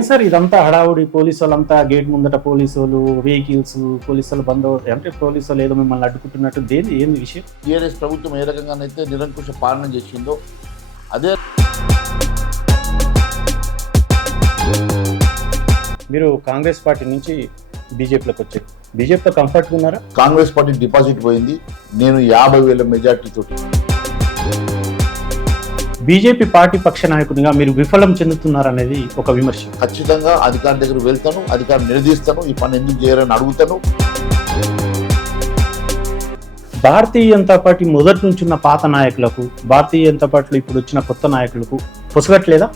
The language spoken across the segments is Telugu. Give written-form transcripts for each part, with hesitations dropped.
ఏం సార్ ఇదంతా హడావుడి పోలీసు వాళ్ళంతా గేట్ ముందట పోలీసు వాళ్ళు వెహికల్స్ పోలీసు వాళ్ళు బంద్ అంటే పోలీసు వాళ్ళు ఏదో మిమ్మల్ని అడ్డుకుంటున్నట్టు ఏంది విషయం? టీఆర్ఎస్ ప్రభుత్వం ఏ రకంగానైతే నిరంకుశ పాలన చేసిందో అదే మీరు కాంగ్రెస్ పార్టీ నుంచి బీజేపీలోకి వచ్చారు. బీజేపీలో కంఫర్ట్గా ఉన్నారా? కాంగ్రెస్ పార్టీ డిపాజిట్ పోయింది. నేను 50,000 మెజార్టీ తోటి బీజేపీ పార్టీ పక్ష నాయకుడిగా మీరు విఫలం చెందుతున్నారనేది ఒక విమర్శ. ఖచ్చితంగా అధికారి దగ్గర వెళ్తాను, అధికారం నిలదీస్తాను, ఈ పని ఎందుకు చేయాలని అడుగుతాను. భారతీయ జనతా పార్టీ మొదటి నుంచి ఉన్న పాత నాయకులకు భారతీయ జనతా పార్టీలో ఇప్పుడు వచ్చిన కొత్త నాయకులకు పొసగట్లేదా?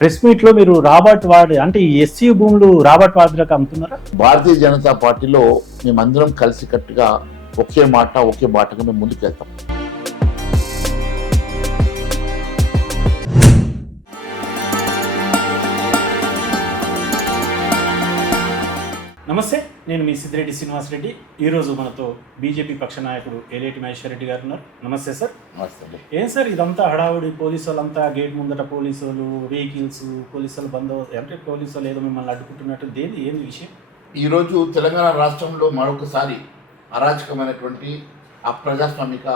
ప్రెస్ మీట్ లో మీరు రాబర్ట్ వార్డ్ అంటే ఈ ఎస్సీ భూములు రాబర్ట్ వార్డులకు అమ్ముతున్నారా? భారతీయ జనతా పార్టీలో మేమందరం కలిసికట్టుగా ఒకే మాట ఒకే బాటగా మేము ముందుకెళ్తాం. నమస్తే, నేను మీ సిద్దిరెడ్డి శ్రీనివాస్ రెడ్డి. ఈరోజు మనతో బీజేపీ పక్ష నాయకుడు ఏలేటి మహేశ్వర్ రెడ్డి గారు ఉన్నారు. నమస్తే సార్. నమస్తే. ఏం సార్ ఇదంతా హడావుడి పోలీసు వాళ్ళంతా గేట్ ముందట పోలీసు వాళ్ళు వెహికల్స్ పోలీసు వాళ్ళు బంద్ అంటే పోలీసు వాళ్ళు ఏదో మిమ్మల్ని అడ్డుకుంటున్నట్టు ఏంది విషయం? ఈరోజు తెలంగాణ రాష్ట్రంలో మరొకసారి అరాచకమైనటువంటి అప్రజాస్వామిక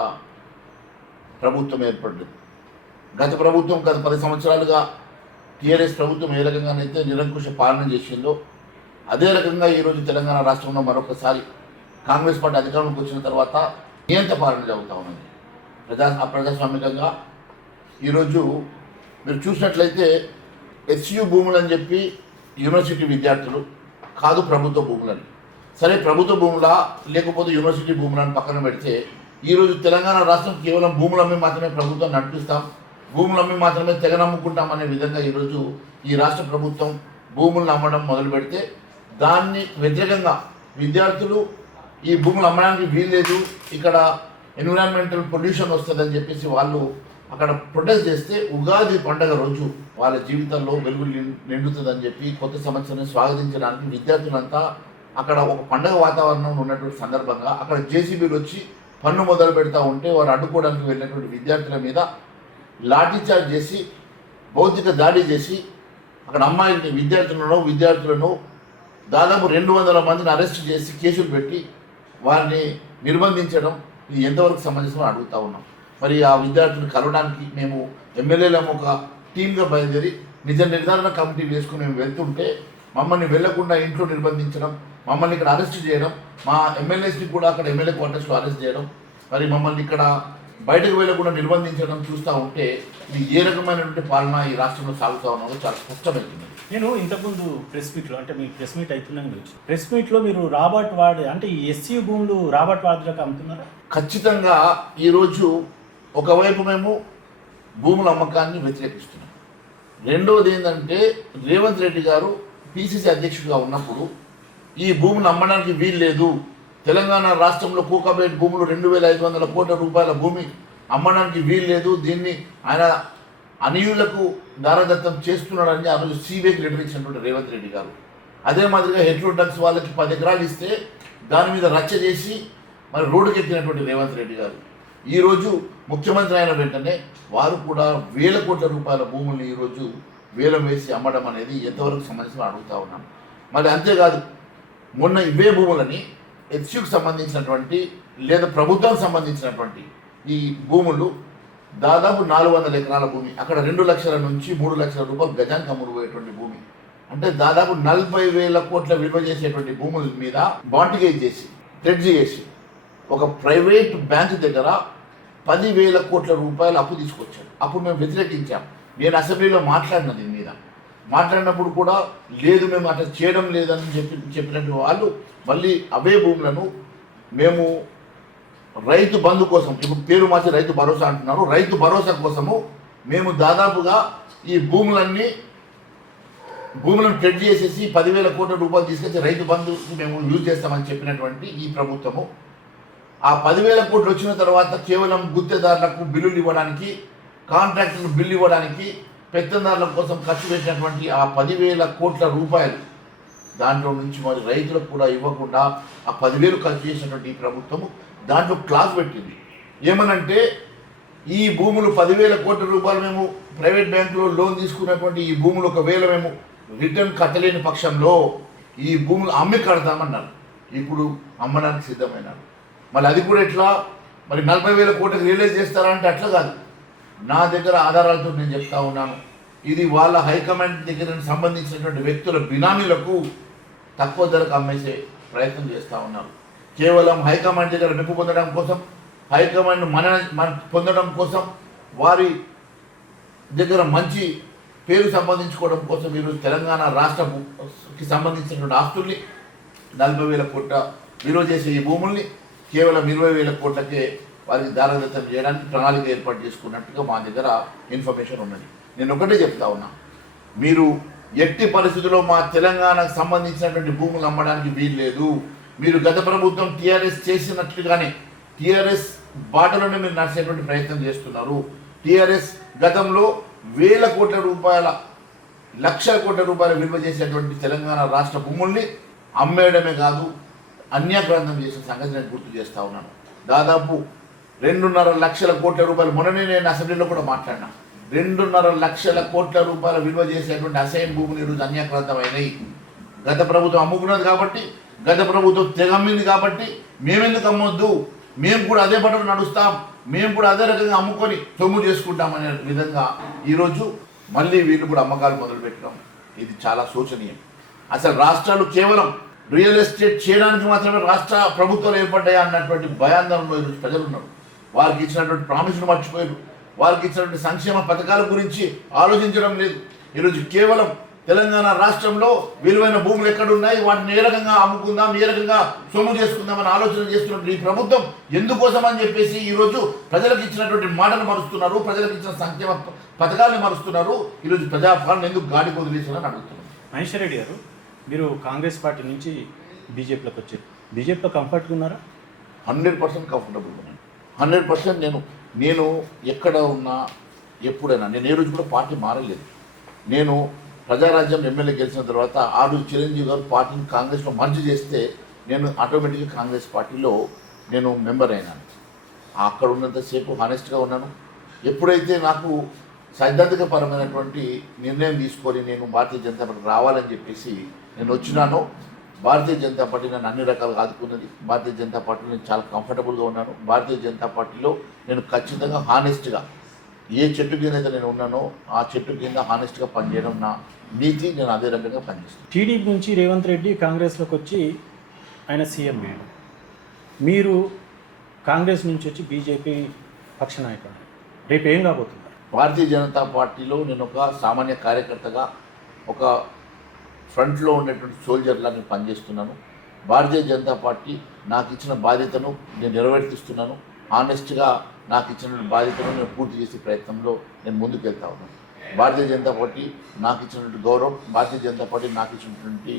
ప్రభుత్వం ఏర్పడింది. గత 10 సంవత్సరాలుగా టీఆర్ఎస్ ప్రభుత్వం ఏ రకంగానైతే నిరంకుశ పాలన చేసిందో అదే రకంగా ఈరోజు తెలంగాణ రాష్ట్రంలో మరొకసారి కాంగ్రెస్ పార్టీ అధికారంలోకి వచ్చిన తర్వాత నియంత పాలన జరుగుతూ ఉన్నది. అప్రజాస్వామికంగా ఈరోజు మీరు చూసినట్లయితే ఎస్యు భూములని చెప్పి యూనివర్సిటీ విద్యార్థులు కాదు ప్రభుత్వ భూములని, సరే ప్రభుత్వ భూములా లేకపోతే యూనివర్సిటీ భూములను పక్కన పెడితే ఈరోజు తెలంగాణ రాష్ట్రం కేవలం భూములమ్మి మాత్రమే ప్రభుత్వం నడిపిస్తాం, భూములమ్మి మాత్రమే తెగ నమ్ముకుంటాం అనే విధంగా ఈరోజు ఈ రాష్ట్ర ప్రభుత్వం భూములను అమ్మడం మొదలు పెడితే దాన్ని వ్యతిరేకంగా విద్యార్థులు ఈ భూములు అమ్మడానికి వీల్లేదు, ఇక్కడ ఎన్విరాన్మెంటల్ పొల్యూషన్ వస్తుందని చెప్పేసి వాళ్ళు అక్కడ ప్రొటెస్ట్ చేస్తే ఉగాది పండుగ రోజు వాళ్ళ జీవితంలో వెలుగులు నిండుతుందని చెప్పి కొత్త సంవత్సరాన్ని స్వాగతించడానికి విద్యార్థులంతా అక్కడ ఒక పండుగ వాతావరణం ఉన్నటువంటి సందర్భంగా అక్కడ జేసీబీలు వచ్చి పన్ను మొదలు పెడతా ఉంటే వారు అడ్డుకోవడానికి వెళ్ళినటువంటి విద్యార్థుల మీద లాఠీచార్జ్ చేసి భౌతిక దాడి చేసి అక్కడ అమ్మాయిల్ని విద్యార్థులను దాదాపు 200 మందిని అరెస్ట్ చేసి కేసులు పెట్టి వారిని నిర్బంధించడం ఇది ఎంతవరకు సమంజసం అడుగుతూ ఉన్నాం. మరి ఆ విద్యార్థులను కలవడానికి మేము ఎమ్మెల్యేలను ఒక టీమ్గా బయలుదేరి నిజ నిర్ధారణ కమిటీ వేసుకుని మేము వెళ్తుంటే మమ్మల్ని వెళ్లకుండా ఇంట్లో నిర్బంధించడం, మమ్మల్ని ఇక్కడ అరెస్ట్ చేయడం, మా ఎమ్మెల్యేస్ని కూడా అక్కడ ఎమ్మెల్యే క్వార్టర్స్లో అరెస్ట్ చేయడం, మరి మమ్మల్ని ఇక్కడ బయటకు వెళ్లకుండా నిర్బంధించడం చూస్తూ ఉంటే ఇది ఏ రకమైనటువంటి పాలన ఈ రాష్ట్రంలో సాగుతూ ఉన్నదో చాలా స్పష్టమవుతుంది. నేను ఇంతకుముందు ప్రెస్ మీట్లో అంటే మీ ప్రెస్ మీట్ అవుతున్నాను ప్రెస్ మీట్లో మీరు రాబర్ట్ వార్డ్ అంటే ఈ ఎస్సీ భూములు రాబర్ట్ వార్డులకు అమ్ముతున్నారా? ఖచ్చితంగా ఈరోజు ఒకవైపు మేము భూముల అమ్మకాన్ని వ్యతిరేకిస్తున్నాం, రెండవది ఏంటంటే రేవంత్ రెడ్డి గారు పిసిసి అధ్యక్షుడిగా ఉన్నప్పుడు ఈ భూములు అమ్మడానికి వీల్లేదు, తెలంగాణ రాష్ట్రంలో కూకబేట్ భూములు 2,500 కోట్ల రూపాయల భూమి అమ్మడానికి వీల్లేదు, దీన్ని ఆయన అనియులకు దారదత్తం చేస్తున్నాడని ఆ రోజు సిబిఐకి లెటర్ ఇచ్చినటువంటి రేవంత్ రెడ్డి గారు. అదే మాదిరిగా హెట్రోడక్స్ వాళ్ళకి 10 ఎకరాలు ఇస్తే దాని మీద రచ్చ చేసి మరి రోడ్డుకి ఎక్కినటువంటి రేవంత్ రెడ్డి గారు ఈరోజు ముఖ్యమంత్రి అయిన వెంటనే వారు కూడా 1,000 కోట్ల రూపాయల భూముల్ని ఈరోజు వేలం వేసి అమ్మడం అనేది ఎంతవరకు సమంజసం అడుగుతూ ఉన్నాను. మరి అంతేకాదు మొన్న ఇవే భూములని ఎస్యూకి సంబంధించినటువంటి లేదా ప్రభుత్వానికి సంబంధించినటువంటి ఈ భూములు దాదాపు 400 ఎకరాల భూమి అక్కడ 2 లక్షల నుంచి 3 లక్షల రూపాయలు గజానికి అమ్ముడుపోయేటువంటి భూమి అంటే దాదాపు 40,000 కోట్ల విలువ చేసేటువంటి భూముల మీద బాంటిగేజ్ చేసి ప్లెడ్జ్ చేసి ఒక ప్రైవేట్ బ్యాంకు దగ్గర 10,000 కోట్ల రూపాయలు అప్పు తీసుకొచ్చాడు. అప్పుడు మేము వ్యతిరేకించాం. నేను అసెంబ్లీలో మాట్లాడిన దీని మీద మాట్లాడినప్పుడు కూడా లేదు మేము అట్లా చేయడం లేదని చెప్పినట్టు వాళ్ళు మళ్ళీ అవే భూములను మేము రైతు బంధు కోసం ఇప్పుడు పేరు మార్చి రైతు భరోసా అంటున్నారు, రైతు భరోసా కోసము మేము దాదాపుగా ఈ భూములను ప్లెడ్జ్ చేసేసి 10,000 కోట్ల రూపాయలు తీసుకొచ్చి రైతు బంధుకి మేము యూజ్ చేస్తామని చెప్పినటువంటి ఈ ప్రభుత్వము ఆ 10,000 కోట్లు వచ్చిన తర్వాత కేవలం గుత్తేదారులకు బిల్లులు ఇవ్వడానికి కాంట్రాక్టర్లు బిల్లు ఇవ్వడానికి పెత్తందారుల కోసం ఖర్చు పెట్టినటువంటి ఆ 10,000 కోట్ల రూపాయలు దాంట్లో నుంచి మరి రైతులకు కూడా ఇవ్వకుండా ఆ 10,000 ఖర్చు చేసినటువంటి ఈ ప్రభుత్వము దాంట్లో క్లాస్ పెట్టింది. ఏమనంటే ఈ భూములు 10,000 కోట్ల రూపాయలు మేము ప్రైవేట్ బ్యాంకులో లోన్ తీసుకున్నటువంటి ఈ భూములు ఒకవేళ మేము రిటర్న్ కట్టలేని పక్షంలో ఈ భూములు అమ్మి కడతామన్నారు. ఇప్పుడు అమ్మడానికి సిద్ధమైనారు. మళ్ళీ అది కూడా ఎట్లా, మరి 40,000 కోట్లకు రియలైజ్ చేస్తారా అంటే అట్లా కాదు. నా దగ్గర ఆధారాలతో నేను చెప్తా ఉన్నాను. ఇది వాళ్ళ హైకమాండ్ దగ్గర సంబంధించినటువంటి వ్యక్తుల బినామీలకు తక్కువ ధరకు అమ్మేసే ప్రయత్నం చేస్తూ ఉన్నారు. కేవలం హైకమాండ్ దగ్గర మెప్పు పొందడం కోసం, హైకమాండ్ మన పొందడం కోసం, వారి దగ్గర మంచి పేరు సంపాదించుకోవడం కోసం ఈరోజు తెలంగాణ రాష్ట్రంకి సంబంధించినటువంటి ఆస్తుల్ని 40,000 కోట్ల విలువ చేసే ఈ భూముల్ని కేవలం 20,000 కోట్లకే వారికి దారదత్తం చేయడానికి ప్రణాళిక ఏర్పాటు చేసుకున్నట్టుగా మా దగ్గర ఇన్ఫర్మేషన్ ఉన్నది. నేను ఒకటే చెప్తా ఉన్నా, మీరు ఎట్టి పరిస్థితుల్లో మా తెలంగాణకు సంబంధించినటువంటి భూములు అమ్మడానికి వీలు లేదు. మీరు గత ప్రభుత్వం టీఆర్ఎస్ చేసినట్లుగానే టీఆర్ఎస్ బాటలోనే మీరు నడిచేటువంటి ప్రయత్నం చేస్తున్నారు. టీఆర్ఎస్ గతంలో 1,000 కోట్ల రూపాయల, లక్షల కోట్ల రూపాయల విలువ చేసేటువంటి తెలంగాణ రాష్ట్ర భూముల్ని అమ్మేయడమే కాదు, అన్యాక్రాంతం చేసిన సంగతి నేను గుర్తు చేస్తూ ఉన్నాను. దాదాపు 2.5 లక్షల కోట్ల రూపాయలు, మొన్ననే నేను అసెంబ్లీలో కూడా మాట్లాడినా, 2.5 లక్షల కోట్ల రూపాయల విలువ చేసేటువంటి అసైన్ భూములు ఈరోజు అన్యాక్రాంతమైనవి. గత ప్రభుత్వం అమ్ముకున్నది కాబట్టి, గత ప్రభుత్వం తెగమ్మింది కాబట్టి మేమెందుకు అమ్మొద్దు, మేము కూడా అదే పట్టుకు నడుస్తాం, మేము కూడా అదే రకంగా అమ్ముకొని సొమ్ము చేసుకుంటామనే విధంగా ఈరోజు మళ్ళీ వీళ్ళు కూడా అమ్మకాలు మొదలుపెట్టడం ఇది చాలా శోచనీయం. అసలు రాష్ట్రాలు కేవలం రియల్ ఎస్టేట్ చేయడానికి మాత్రమే రాష్ట్ర ప్రభుత్వాలు ఏర్పడ్డాయా అన్నటువంటి భయాందోళనలో ఈరోజు ప్రజలు ఉన్నారు. వారికి ఇచ్చినటువంటి ప్రామిస్ను మర్చిపోయారు. వారికి ఇచ్చినటువంటి సంక్షేమ పథకాల గురించి ఆలోచించడం లేదు. ఈరోజు కేవలం తెలంగాణ రాష్ట్రంలో విలువైన భూములు ఎక్కడున్నాయి, వాటిని ఏ రకంగా అమ్ముకుందాం, ఏ రకంగా సొమ్ము చేసుకుందామని ఆలోచన చేస్తున్నటువంటి ఈ ప్రభుత్వం ఎందుకోసం అని చెప్పేసి ఈరోజు ప్రజలకు ఇచ్చినటువంటి మాటను మరుస్తున్నారు, ప్రజలకు ఇచ్చిన సంక్షేమ పథకాలను మరుస్తున్నారు. ఈరోజు ప్రజాపాలన ఎందుకు గాడికి వదిలేసారని అడుగుతున్నారు. మహేశ్వర్ రెడ్డి గారు, మీరు కాంగ్రెస్ పార్టీ నుంచి బీజేపీలోకి వచ్చారు. బీజేపీలో కంఫర్ట్గా ఉన్నారా? 100% కంఫర్టబుల్గా ఉన్నాను. 100% నేను ఎక్కడ ఉన్నా ఎప్పుడైనా నేను ఏ రోజు కూడా పార్టీ మారలేదు. నేను ప్రజారాజ్యం ఎమ్మెల్యే గెలిచిన తర్వాత ఆ రోజు చిరంజీవి గారు పార్టీని కాంగ్రెస్లో మర్జ్ చేస్తే నేను ఆటోమేటిక్గా కాంగ్రెస్ పార్టీలో నేను మెంబర్ అయినాను. అక్కడ ఉన్నంతసేపు హానెస్ట్గా ఉన్నాను. ఎప్పుడైతే నాకు సైద్ధాంతికపరమైనటువంటి నిర్ణయం తీసుకొని నేను భారతీయ జనతా పార్టీ రావాలని చెప్పేసి నేను వచ్చినానో, భారతీయ జనతా పార్టీ నన్ను అన్ని రకాలుగా ఆదుకున్నది. భారతీయ జనతా పార్టీలో నేను చాలా కంఫర్టబుల్గా ఉన్నాను. భారతీయ జనతా పార్టీలో నేను ఖచ్చితంగా హానెస్ట్గా ఏ చెట్టు కింద అయితే నేను ఉన్నానో ఆ చెట్టు కింద హానెస్ట్గా పనిచేయడం నా నీతి. నేను అదే రకంగా పనిచేస్తాను. టీడీపీ నుంచి రేవంత్ రెడ్డి కాంగ్రెస్లోకి వచ్చి ఆయన సీఎం అయ్యాడు. మీరు కాంగ్రెస్ నుంచి వచ్చి బీజేపీ పక్ష నాయకుడు, రేపు ఏం కాబోతున్నారు? భారతీయ జనతా పార్టీలో నేను ఒక సామాన్య కార్యకర్తగా, ఒక ఫ్రంట్లో ఉండేటువంటి సోల్జర్లా నేను పనిచేస్తున్నాను. భారతీయ జనతా పార్టీ నాకు ఇచ్చిన బాధ్యతను నేను నెరవేర్తిస్తున్నాను. హానెస్ట్గా నాకు ఇచ్చినటువంటి బాధ్యతను నేను పూర్తి చేసే ప్రయత్నంలో నేను ముందుకు వెళ్తా ఉన్నాను. భారతీయ జనతా పార్టీ నాకు ఇచ్చినటువంటి గౌరవం, భారతీయ జనతా పార్టీ నాకు ఇచ్చినటువంటి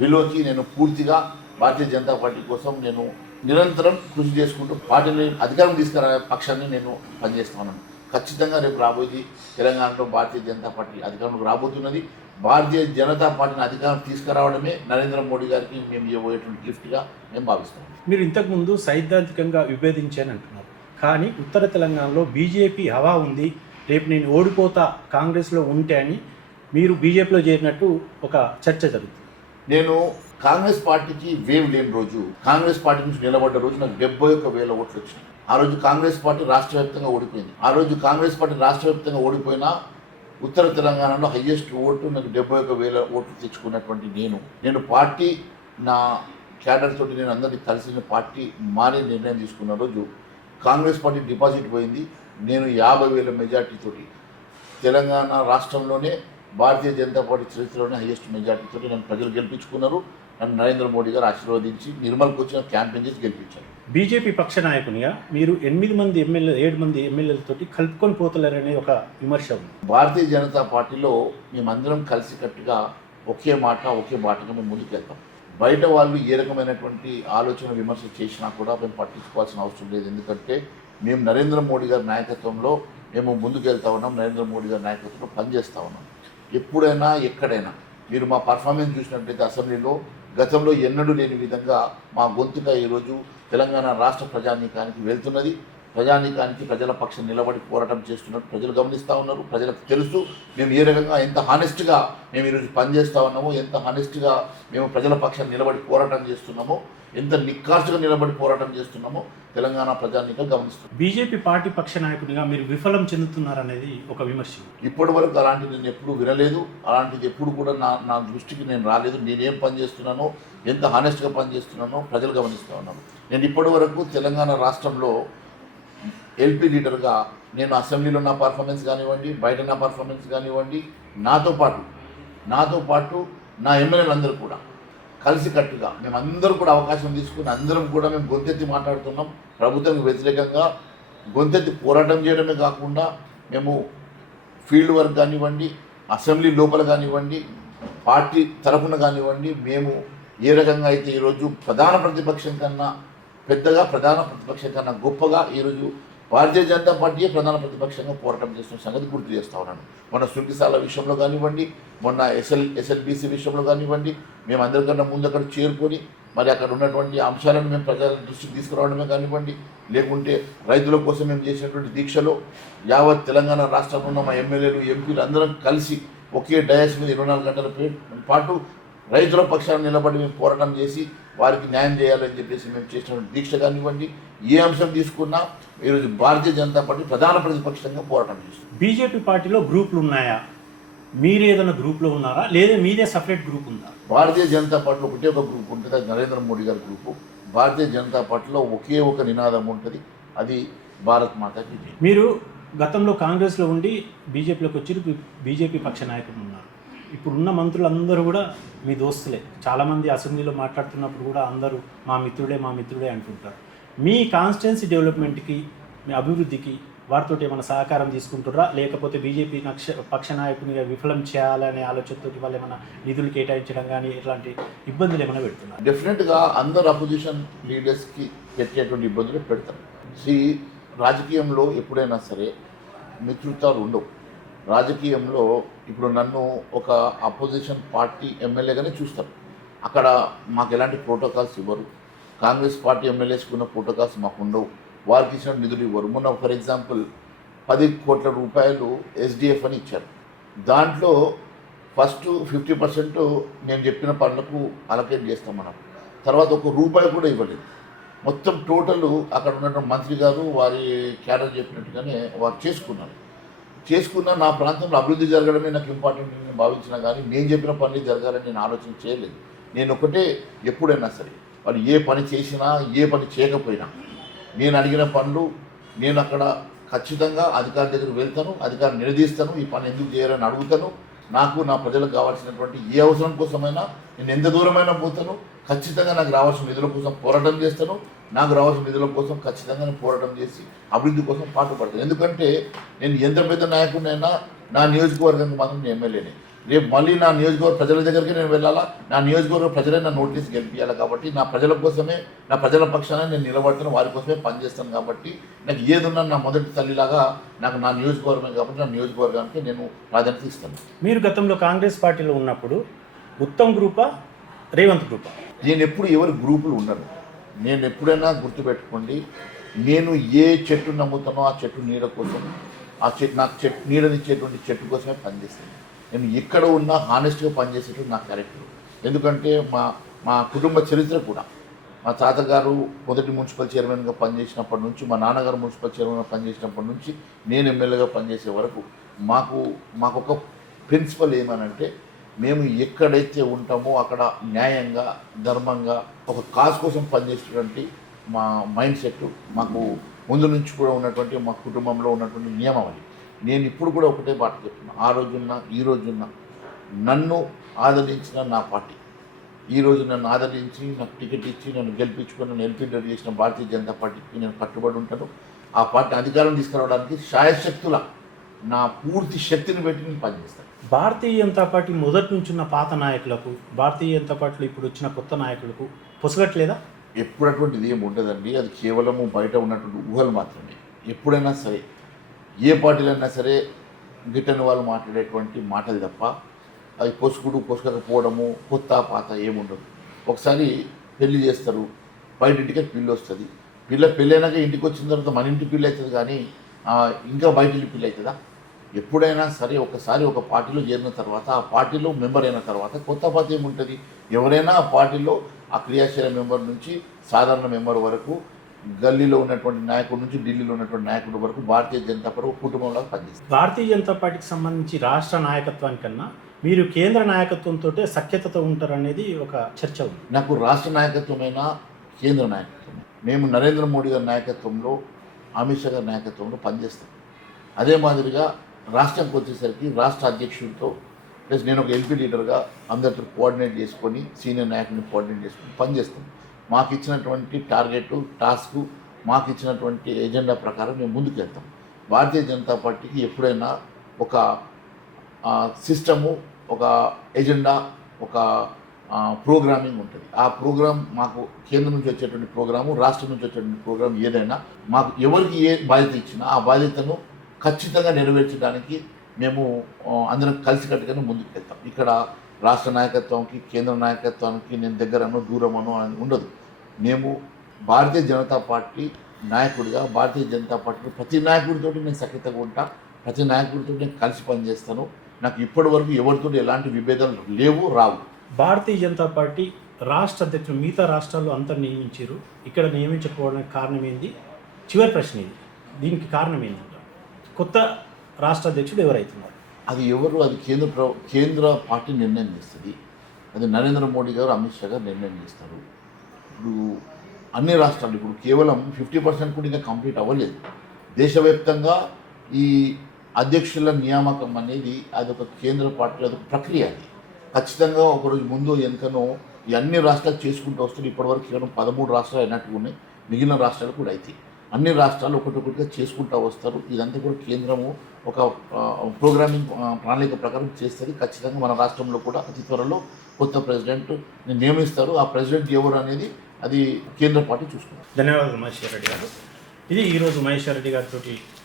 విలువకి నేను పూర్తిగా భారతీయ జనతా పార్టీ కోసం నేను నిరంతరం కృషి చేసుకుంటూ పార్టీని అధికారం తీసుకురా పక్షాన్ని నేను పనిచేస్తా ఉన్నాను. ఖచ్చితంగా రేపు రాబోయేది తెలంగాణలో భారతీయ జనతా పార్టీ అధికారంలోకి రాబోతున్నది. భారతీయ జనతా పార్టీని అధికారం తీసుకురావడమే నరేంద్ర మోడీ గారికి మేము ఇవ్వబోయేటువంటి గిఫ్ట్గా మేము భావిస్తాం. మీరు ఇంతకుముందు సైద్ధాంతికంగా విభేదించాను అంటున్నారు, కానీ ఉత్తర తెలంగాణలో బీజేపీ హవా ఉంది, రేపు నేను ఓడిపోతా కాంగ్రెస్లో ఉంటే అని మీరు బీజేపీలో చేరినట్టు ఒక చర్చ జరుగుతుంది. నేను కాంగ్రెస్ పార్టీకి వేవ్ లేని రోజు, కాంగ్రెస్ పార్టీ నుంచి నిలబడ్డ రోజు నాకు 71,000 ఓట్లు వచ్చినాయి. ఆ రోజు కాంగ్రెస్ పార్టీ రాష్ట్ర వ్యాప్తంగా ఓడిపోయింది. ఆ రోజు కాంగ్రెస్ పార్టీ రాష్ట్ర వ్యాప్తంగా ఓడిపోయినా ఉత్తర తెలంగాణలో హయ్యెస్ట్ ఓటు నాకు 71,000 ఓట్లు తెచ్చుకున్నటువంటి నేను పార్టీ నా క్యాడర్ తోటి నేను అందరినీ కలిసిన పార్టీ మారే నిర్ణయం తీసుకున్న రోజు కాంగ్రెస్ పార్టీ డిపాజిట్ పోయింది. నేను 50,000 మెజార్టీతోటి తెలంగాణ రాష్ట్రంలోనే భారతీయ జనతా పార్టీ చరిత్రలోనే హయ్యెస్ట్ మెజార్టీతో నన్ను ప్రజలు గెలిపించుకున్నారు. నన్ను నరేంద్ర మోడీ గారు ఆశీర్వదించి నిర్మల్కి వచ్చిన క్యాంపెయిన్ చేసి గెలిపించారు. బీజేపీ పక్ష నాయకునిగా మీరు 7 మంది ఎమ్మెల్యేలతోటి కలుపుకొని పోతలేరనే ఒక విమర్శ ఉంది. భారతీయ జనతా పార్టీలో మేమందరం కలిసికట్టుగా ఒకే మాట ఒకే బాటగా మేము ముందుకు వెళ్తాం. బయట వాళ్ళు ఏ రకమైనటువంటి ఆలోచన విమర్శ చేసినా కూడా మేము పట్టించుకోవాల్సిన అవసరం లేదు. ఎందుకంటే మేము నరేంద్ర మోడీ గారి నాయకత్వంలో మేము ముందుకు వెళ్తా ఉన్నాం. నరేంద్ర మోడీ గారి నాయకత్వంలో పనిచేస్తూ ఉన్నాం. ఎప్పుడైనా ఎక్కడైనా మీరు మా పర్ఫార్మెన్స్ చూసినట్లయితే అసెంబ్లీలో గతంలో ఎన్నడూ లేని విధంగా మా గొంతుగా ఈరోజు తెలంగాణ రాష్ట్ర ప్రజానీకానికి వెళ్తున్నది. ప్రజానీకానికి ప్రజల పక్షం నిలబడి పోరాటం చేస్తున్నట్టు ప్రజలు గమనిస్తూ ఉన్నారు. ప్రజలకు తెలుసు మేము ఏ రకంగా ఎంత హానెస్ట్గా మేము ఈరోజు పనిచేస్తూ ఉన్నామో, ఎంత హానెస్ట్గా మేము ప్రజల పక్షం నిలబడి పోరాటం చేస్తున్నామో, ఎంత నిక్కార్చుగా నిలబడి పోరాటం చేస్తున్నామో తెలంగాణ ప్రజానీకం గమనిస్తుంది. బీజేపీ పార్టీ పక్ష నాయకుడిగా మీరు విఫలం చెందుతున్నారనేది ఒక విమర్శ. ఇప్పటి వరకు అలాంటిది నేను ఎప్పుడూ వినలేదు, అలాంటిది ఎప్పుడు కూడా నా దృష్టికి నేను రాలేదు. నేనేం పని చేస్తున్నానో, ఎంత హానెస్ట్గా పనిచేస్తున్నానో ప్రజలు గమనిస్తూ ఉన్నాను. నేను ఇప్పటి వరకు తెలంగాణ రాష్ట్రంలో ఎల్పీ లీడర్గా నేను అసెంబ్లీలో నా పర్ఫార్మెన్స్ కానివ్వండి, బయట నా పర్ఫార్మెన్స్ కానివ్వండి, నాతో పాటు నా ఎమ్మెల్యేలు అందరూ కూడా కలిసికట్టుగా మేమందరూ కూడా అవకాశం తీసుకుని అందరం కూడా మేము గొంతెత్తి మాట్లాడుతున్నాం. ప్రభుత్వానికి వ్యతిరేకంగా గొంతెత్తి పోరాటం చేయడమే కాకుండా మేము ఫీల్డ్ వర్క్ కానివ్వండి, అసెంబ్లీ లోపల కానివ్వండి, పార్టీ తరఫున కానివ్వండి, మేము ఏ రకంగా అయితే ఈరోజు ప్రధాన ప్రతిపక్షం కన్నా పెద్దగా, ప్రధాన ప్రతిపక్షం కన్నా గొప్పగా ఈరోజు భారతీయ జనతా పార్టీయే ప్రధాన ప్రతిపక్షంగా పోరాటం చేస్తున్న సంగతి గుర్తు చేస్తూ ఉన్నాను. మొన్న సుంకిసాల విషయంలో కానివ్వండి, మొన్న ఎస్ఎల్బీసీ విషయంలో కానివ్వండి, మేము అందరికన్నా ముందు అక్కడ చేరుకొని మరి అక్కడ ఉన్నటువంటి అంశాలను మేము ప్రజల దృష్టికి తీసుకురావడమే కానివ్వండి, లేకుంటే రైతుల కోసం మేము చేసినటువంటి దీక్షలో యావత్ తెలంగాణ రాష్ట్రంలో ఉన్న మా ఎమ్మెల్యేలు, ఎంపీలు అందరం కలిసి ఒకే డయాస్ మీద 24 గంటల పాటు రైతుల పక్షాన్ని నిలబడి మేము పోరాటం చేసి వారికి న్యాయం చేయాలని చెప్పేసి మేము చేసినటువంటి దీక్ష కానివ్వండి, ఏ అంశం తీసుకున్నా ఈరోజు భారతీయ జనతా పార్టీ ప్రధాన ప్రతిపక్షంగా పోరాటం చేస్తుంది. బీజేపీ పార్టీలో గ్రూపులు ఉన్నాయా? మీరు ఏదైనా గ్రూప్లో ఉన్నారా, లేదా మీదే సపరేట్ గ్రూప్ ఉందా? భారతీయ జనతా పార్టీలో ఒకటే ఒక గ్రూప్ ఉంటుంది, అది నరేంద్ర మోడీ గారి గ్రూపు. భారతీయ జనతా పార్టీలో ఒకే ఒక నినాదం ఉంటుంది, అది భారత్ మాతాకి జై. మీరు గతంలో కాంగ్రెస్లో ఉండి బీజేపీలోకి వచ్చి బీజేపీ పక్ష నాయకులు ఉన్నారు. ఇప్పుడున్న మంత్రులందరూ కూడా మీ దోస్తులే. చాలామంది అసెంబ్లీలో మాట్లాడుతున్నప్పుడు కూడా అందరూ మా మిత్రుడే అంటుంటారు. మీ కాన్స్టిట్యున్సీ డెవలప్మెంట్కి, మీ అభివృద్ధికి వారితో ఏమైనా సహకారం తీసుకుంటారా, లేకపోతే బీజేపీ పక్ష నాయకునిగా విఫలం చేయాలనే ఆలోచనతో వాళ్ళు ఏమైనా నిధులు కేటాయించడం కానీ ఇట్లాంటి ఇబ్బందులు ఏమైనా పెడుతున్నారు? డెఫినెట్గా అందరు అపోజిషన్ లీడర్స్కి పెట్టేటువంటి ఇబ్బందులు పెడతారు. రాజకీయంలో ఎప్పుడైనా సరే మిత్రుత్వాలు ఉండవు. రాజకీయంలో ఇప్పుడు నన్ను ఒక అపోజిషన్ పార్టీ ఎమ్మెల్యేగానే చూస్తారు. అక్కడ మాకు ఎలాంటి ప్రోటోకాల్స్ ఇవ్వరు. కాంగ్రెస్ పార్టీ ఎమ్మెల్యేస్కి ఉన్న ప్రోటోకాల్స్ మాకు ఉండవు. వారికి ఇచ్చిన నిధులు ఇవ్వరు. మొన్న ఫర్ ఎగ్జాంపుల్ 10 కోట్ల రూపాయలు ఎస్డిఎఫ్ అని ఇచ్చారు. దాంట్లో ఫస్ట్ 50% నేను చెప్పిన పనులకు అలకేట్ చేస్తాం మనం. తర్వాత ₹1 కూడా ఇవ్వలేదు. మొత్తం టోటల్ అక్కడ ఉన్నటువంటి మంత్రి గారు వారి క్యాడర్ చెప్పినట్టుగానే వారు చేసుకున్న నా ప్రాంతంలో అభివృద్ధి జరగడమే నాకు ఇంపార్టెంట్ నేను భావించినా కానీ నేను చెప్పిన పనులు జరగాలని నేను ఆలోచన చేయలేదు. నేను ఒకటే, ఎప్పుడైనా సరే వాళ్ళు ఏ పని చేసినా ఏ పని చేయకపోయినా నేను అడిగిన పనులు నేను అక్కడ ఖచ్చితంగా అధికారి దగ్గరికి వెళ్తాను, అధికారిని నిలదీస్తాను, ఈ పని ఎందుకు చేయాలని అడుగుతాను. నాకు నా ప్రజలకు కావాల్సినటువంటి ఏ అవసరం కోసమైనా నేను ఎంత దూరమైనా పోతాను. ఖచ్చితంగా నాకు రావాల్సిన నిధుల కోసం పోరాటం చేస్తాను. నాకు రావాల్సిన నిధుల కోసం ఖచ్చితంగా నేను పోరాటం చేసి అభివృద్ధి కోసం పాటుపడతాను. ఎందుకంటే నేను ఎంత పెద్ద నాయకుడినైనా నా నియోజకవర్గానికి మాత్రం నేను ఎమ్మెల్యేనే. రేపు మళ్ళీ నా నియోజకవర్గ ప్రజల దగ్గరికి నేను వెళ్ళాలా, నా నియోజకవర్గ ప్రజలే నా నోటీస్ గెలిపించాలి. కాబట్టి నా ప్రజల కోసమే, నా ప్రజల పక్షాన నేను నిలబడుతున్న వారి కోసమే పనిచేస్తాను. కాబట్టి నాకు ఏదున్నా నా మొదటి తల్లిలాగా నాకు నా నియోజకవర్గమే కాబట్టి నా నియోజకవర్గానికి నేను ప్రాధాన్యత ఇస్తాను. మీరు గతంలో కాంగ్రెస్ పార్టీలో ఉన్నప్పుడు ఉత్తమ్ గ్రూపా, రేవంత్ గ్రూపా? నేను ఎప్పుడు ఎవరి గ్రూపులు ఉండను. నేను ఎప్పుడైనా గుర్తుపెట్టుకోండి, నేను ఏ చెట్టు నమ్ముతానో ఆ చెట్టు నీడ కోసం, ఆ చెట్టు నాకు నీడనిచ్చేటువంటి చెట్టు కోసమే పనిచేస్తాను. నేను ఎక్కడ ఉన్నా హానెస్ట్గా పనిచేసేటువంటి నా క్యారెక్టర్. ఎందుకంటే మా కుటుంబ చరిత్ర కూడా, మా తాతగారు మొదటి మున్సిపల్ చైర్మన్గా పనిచేసినప్పటి నుంచి, మా నాన్నగారు మున్సిపల్ చైర్మన్గా పనిచేసినప్పటి నుంచి నేను ఎమ్మెల్యేగా పనిచేసే వరకు మాకు ఒక ప్రిన్సిపల్ ఏమనంటే, మేము ఎక్కడైతే ఉంటామో అక్కడ న్యాయంగా, ధర్మంగా, ఒక కాజ్ కోసం పనిచేసేటువంటి మా మైండ్ సెట్ మాకు ముందు నుంచి కూడా ఉన్నటువంటి మా కుటుంబంలో ఉన్నటువంటి నియమం అది. నేను ఇప్పుడు కూడా ఒకటే మాట చెప్తున్నా, ఆ రోజున్న ఈ రోజున్న నన్ను ఆదరించిన నా పార్టీ, ఈరోజు నన్ను ఆదరించి నాకు టికెట్ ఇచ్చి నన్ను గెలిపించుకొని నన్ను ఎంపీడర్ చేసిన భారతీయ జనతా పార్టీకి నేను కట్టుబడి ఉంటాను. ఆ పార్టీ అధికారం తీసుకురావడానికి శాయశక్తుల నా పూర్తి శక్తిని పెట్టి నేను పనిచేస్తాను. భారతీయ జనతా పార్టీ మొదటి నుంచి ఉన్న పాత నాయకులకు, భారతీయ జనతా పార్టీలో ఇప్పుడు వచ్చిన కొత్త నాయకులకు పొసగట్లేదా? ఎప్పుడు అటువంటిది ఏమి ఉండదండి. అది కేవలము బయట ఉన్నటువంటి ఊహలు మాత్రమే. ఎప్పుడైనా సరే ఏ పార్టీలైనా సరే గిట్టని వాళ్ళు మాట్లాడేటువంటి మాటలు తప్ప అది పొసగకపోవడము, కొత్త పాత ఏముండదు. ఒకసారి పెళ్లి చేస్తారు, బయటింటికే పిల్లి వస్తుంది, పెళ్ళైనాక ఇంటికి వచ్చిన తర్వాత మన ఇంటి పెళ్ళి అవుతుంది కానీ ఇంకా బయట ఇంటి పెళ్ళి అవుతుందా? ఎప్పుడైనా సరే ఒకసారి ఒక పార్టీలో చేరిన తర్వాత ఆ పార్టీలో మెంబర్ అయిన తర్వాత కొత్త పార్టీ ఏముంటుంది? ఎవరైనా ఆ పార్టీలో ఆ క్రియాశీల మెంబర్ నుంచి సాధారణ మెంబర్ వరకు, గల్లీలో ఉన్నటువంటి నాయకుడి నుంచి ఢిల్లీలో ఉన్నటువంటి నాయకుడి వరకు భారతీయ జనతా పార్టీ ఒక కుటుంబంలో పనిచేస్తుంది. భారతీయ జనతా పార్టీకి సంబంధించి రాష్ట్ర నాయకత్వానికన్నా మీరు కేంద్ర నాయకత్వంతో సఖ్యతతో ఉంటారనేది ఒక చర్చ ఉంది. నాకు రాష్ట్ర నాయకత్వమైనా కేంద్ర నాయకత్వం, మేము నరేంద్ర మోడీ గారి నాయకత్వంలో, అమిత్ షా గారి నాయకత్వంలో పనిచేస్తాం. అదే మాదిరిగా రాష్ట్రానికి వచ్చేసరికి రాష్ట్ర అధ్యక్షుడితో ప్లస్ నేను ఒక ఎంపీ లీడర్గా అందరితో కోఆర్డినేట్ చేసుకొని సీనియర్ నాయకుడిని కోఆర్డినేట్ చేసుకొని పనిచేస్తాం. మాకు ఇచ్చినటువంటి టాస్క్ మాకు ఇచ్చినటువంటి ఎజెండా ప్రకారం మేము ముందుకు వెళ్తాం. భారతీయ జనతా పార్టీకి ఎప్పుడైనా ఒక సిస్టము, ఒక ఎజెండా, ఒక ప్రోగ్రామింగ్ ఉంటుంది. ఆ ప్రోగ్రామ్ మాకు కేంద్రం నుంచి వచ్చేటువంటి ప్రోగ్రాము, రాష్ట్రం నుంచి వచ్చేటువంటి ప్రోగ్రాం ఏదైనా మాకు ఎవరికి ఏ బాధ్యత ఇచ్చినా ఆ బాధ్యతను ఖచ్చితంగా నెరవేర్చడానికి మేము అందరం కలిసికట్టుగానే ముందుకు వెళ్తాం. ఇక్కడ రాష్ట్ర నాయకత్వానికి కేంద్ర నాయకత్వానికి నేను దగ్గరనో దూరమనో అని ఉండదు. మేము భారతీయ జనతా పార్టీ నాయకుడిగా భారతీయ జనతా పార్టీ ప్రతి నాయకుడితో నేను సఖ్యతగా ఉంటా, ప్రతి నాయకుడితో నేను కలిసి పనిచేస్తాను. నాకు ఇప్పటి వరకు ఎవరితో ఎలాంటి విభేదాలు లేవు, రావు. భారతీయ జనతా పార్టీ రాష్ట్ర అధ్యక్షులు మిగతా రాష్ట్రాల్లో అంతా నియమించారు, ఇక్కడ నియమించకపోవడానికి కారణం ఏంది? చివరి ప్రశ్న ఇది. దీనికి కారణం ఏంటంటే కొత్త రాష్ట్ర అధ్యక్షుడు ఎవరైతున్నారు? అది ఎవరు? అది కేంద్ర పార్టీ నిర్ణయం చేస్తుంది. అది నరేంద్ర మోడీ గారు, అమిత్ షా గారు నిర్ణయం చేస్తారు. ఇప్పుడు అన్ని రాష్ట్రాలు ఇప్పుడు కేవలం 50% కూడా ఇంకా కంప్లీట్ అవ్వలేదు. దేశవ్యాప్తంగా ఈ అధ్యక్షుల నియామకం అనేది అదొక కేంద్ర పార్టీ, అదొక ప్రక్రియ. అది ఖచ్చితంగా ఒకరోజు ముందు వెనుకనో ఈ అన్ని రాష్ట్రాలు చేసుకుంటూ వస్తుంది. ఇప్పటివరకు కేవలం 13 రాష్ట్రాలు అయినట్టుగా ఉన్నాయి, మిగిలిన రాష్ట్రాలు కూడా అవుతాయి. అన్ని రాష్ట్రాలు ఒకటిగా చేసుకుంటూ వస్తారు. ఇదంతా కూడా కేంద్రము ఒక ప్రోగ్రామింగ్ ప్రణాళిక ప్రకారం చేస్తుంది. ఖచ్చితంగా మన రాష్ట్రంలో కూడా అతి త్వరలో కొత్త ప్రెసిడెంట్ నియమిస్తారు. ఆ ప్రెసిడెంట్ ఎవరు అనేది అది కేంద్ర పార్టీ చూసుకుంటారు. ధన్యవాదాలు మహేశ్వర్ రెడ్డి గారు. ఇది ఈరోజు మహేశ్వర్ రెడ్డి గారితో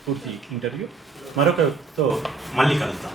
పూర్తి ఇంటర్వ్యూ. మరొకతో మళ్ళీ కలుద్దాం.